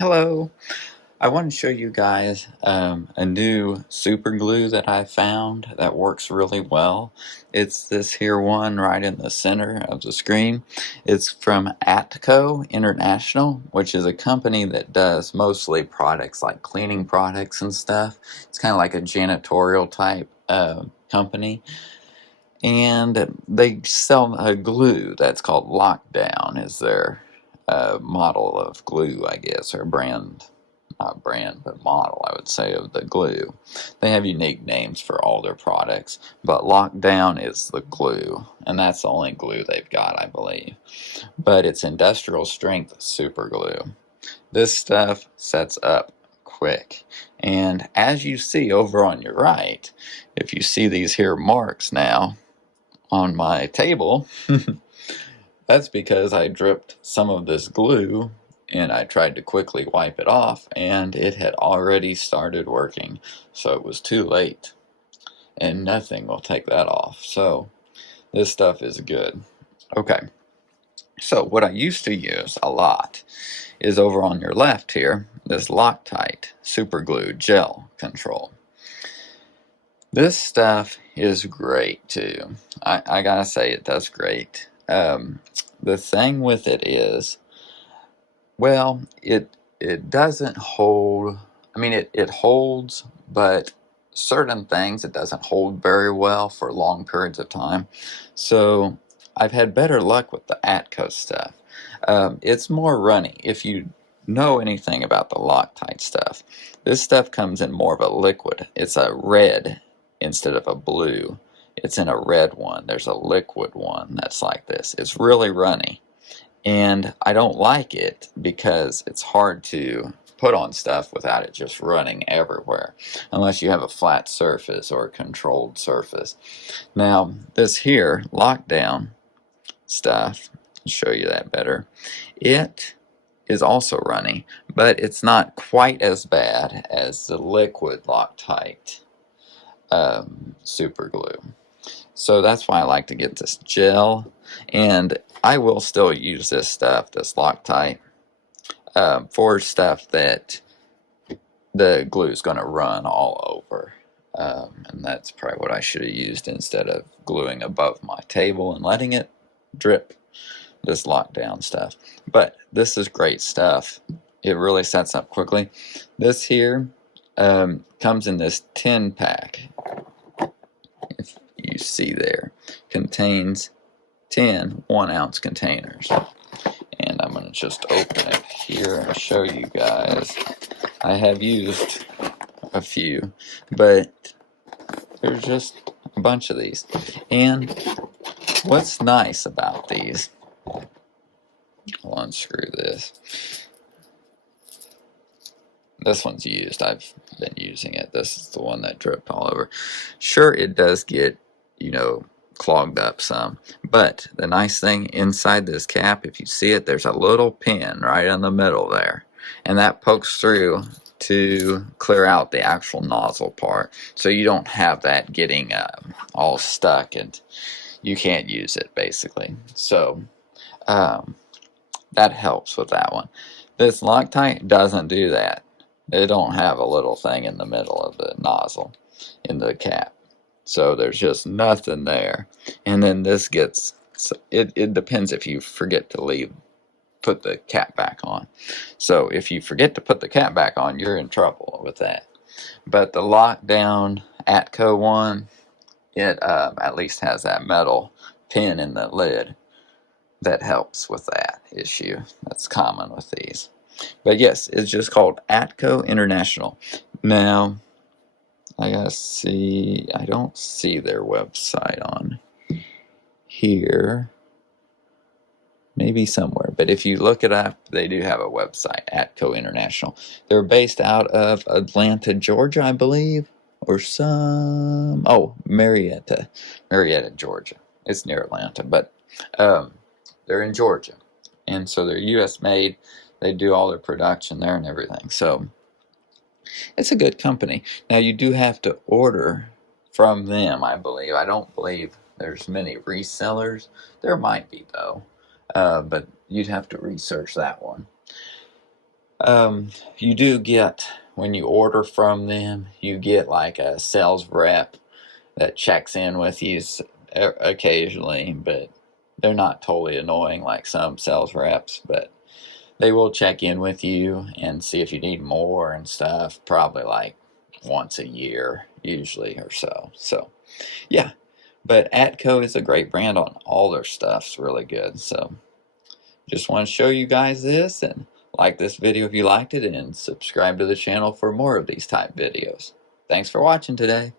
Hello. I want to show you guys a new super glue that I found that works really well. It's this here one right in the center of the screen. It's from ATCO International, which is a company that does mostly products like cleaning products and stuff. It's kind of like a janitorial type company. And they sell a glue that's called Lockdown is their model of glue, I guess, or brand, not brand, but model, I would say, of the glue. They have unique names for all their products, but Lockdown is the glue, and that's the only glue they've got, I believe. But it's industrial strength super glue. This stuff sets up quick. And as you see over on your right, if you see these here marks now on my table, that's because I dripped some of this glue and I tried to quickly wipe it off and it had already started working. So it was too late and nothing will take that off. So this stuff is good. Okay, so what I used to use a lot is over on your left here, this Loctite super glue gel control. This stuff is great too. I gotta say it does great. The thing with it is, well, it doesn't hold. I mean, it holds, but certain things it doesn't hold very well for long periods of time. So I've had better luck with the Atco stuff. It's more runny. If you know anything about the Loctite stuff, this stuff comes in more of a liquid. It's a red instead of a blue. It's in a red one. There's a liquid one that's like this. It's really runny. And I don't like it because it's hard to put on stuff without it just running everywhere, unless you have a flat surface or a controlled surface. Now, this here lockdown stuff, I'll show you that better. It is also runny, but it's not quite as bad as the liquid Loctite super glue. So that's why I like to get this gel, and I will still use this stuff, this Loctite, for stuff that the glue is going to run all over. And that's probably what I should have used instead of gluing above my table and letting it drip, this lockdown stuff. But this is great stuff. It really sets up quickly. This here comes in this 10 pack. If you see there, contains 10 1-ounce containers. And I'm going to just open it here and show you guys. I have used a few, but there's just a bunch of these. And what's nice about these, I'll unscrew this. This one's used. I've been using it. This is the one that dripped all over. Sure, it does get, clogged up some. But the nice thing inside this cap, if you see it, there's a little pin right in the middle there. And that pokes through to clear out the actual nozzle part. So you don't have that getting all stuck and you can't use it basically. So that helps with that one. This Loctite doesn't do that. They don't have a little thing in the middle of the nozzle in the cap. So there's just nothing there. And then this gets, it depends if you forget to put the cap back on. So if you forget to put the cap back on, you're in trouble with that. But the Lockdown Atco one, it at least has that metal pin in the lid that helps with that issue. That's common with these. But yes, it's just called ATCO International. Now, I gotta see, I don't see their website on here. Maybe somewhere, but if you look it up, they do have a website, ATCO International. They're based out of Atlanta, Georgia, I believe, or Marietta, Georgia. It's near Atlanta, but they're in Georgia, and so they're U.S. made. They do all their production there and everything, so it's a good company. Now, you do have to order from them, I believe. I don't believe there's many resellers. There might be, though, but you'd have to research that one. You do get, when you order from them, you get like a sales rep that checks in with you occasionally, but they're not totally annoying like some sales reps, but they will check in with you and see if you need more and stuff, probably like once a year usually or so. So yeah, but ATCO is a great brand on all their stuff's really good. So just want to show you guys this, and like this video if you liked it, and subscribe to the channel for more of these type videos. Thanks for watching today.